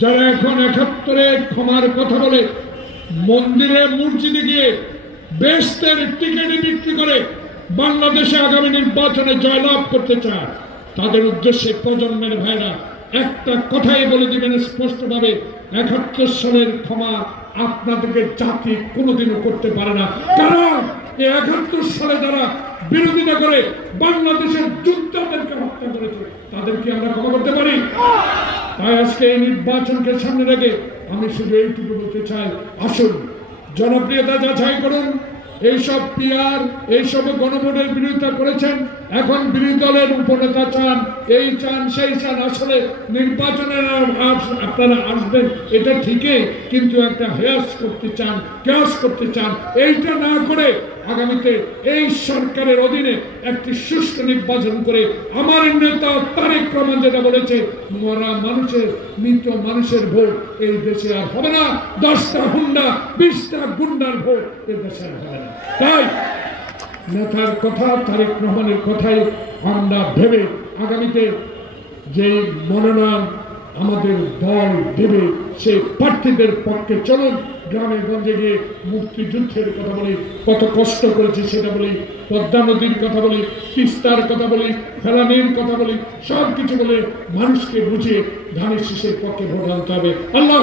যারা এখন ৭১-এ ক্ষমার কথা বলে মন্দিরে মসজিদে গিয়ে বেহেশতের টিকিট বিক্রি করে বাংলাদেশে আগামী নির্বাচনে জয়লাভ করতে চায়, তাদের উদ্দেশ্যে প্রজন্মের ভাইরা একটা কথাই বলে দিবেন স্পষ্টভাবে, ৭১ সালের ক্ষমা আপনাদেরকে জাতি কোনোদিনও করতে পারে না। কারণ এই ৭১ সালে যারা বিরোধিতা করে বাংলাদেশের যোদ্ধাদেরকে হত্যা করেছে, তাদেরকে আমরা ক্ষমা করতে পারি? তাই আজকে এই নির্বাচনকে সামনে রেখে আমি শুধু এইটুকু বলতে চাই, আসুন জনপ্রিয়তা যাচাই করুন। এইসব পিআর, এইসব গণভোটের বিরোধিতা করেছেন, এখন বিরোধী দলের উপনেতা চান, এই চান সেই চান, আসলে নির্বাচনে আপনারা আসবেন এটা ঠিকই, কিন্তু একটা হেয়াস করতে চান, কেয়াস করতে চান। এইটা না করে আগামীতে এই সরকারের অধীনে একটি সুষ্ঠু নির্বাচন করে আমার নেতা তারেক রহমান যেটা বলেছে, মরা মানুষের, মৃত মানুষের ভোট এই দেশে আর হবে না, 10টা হুন্ডা 20টা গুন্ডার ভোট এই দেশে আর হবে না। তাই নেতার কথা, তারেক রহমানের কথাই আমরা ভেবে আগামীতে যে মনোনয়ন আমাদের দল দেবে সেই প্রার্থীদের পক্ষে চলুন। গ্রামে গঞ্জে গিয়ে মুক্তিযুদ্ধের কথা বলি, কত কষ্ট করেছি সেটা বলি, পদ্মা নদীর কথা বলি, তিস্তার কথা বলি, ফেলানির কথা বলি, সব কিছু বলে মানুষকে বুঝিয়ে ধানের শীষের পক্ষে ভোট আনতে হবে। আল্লাহ।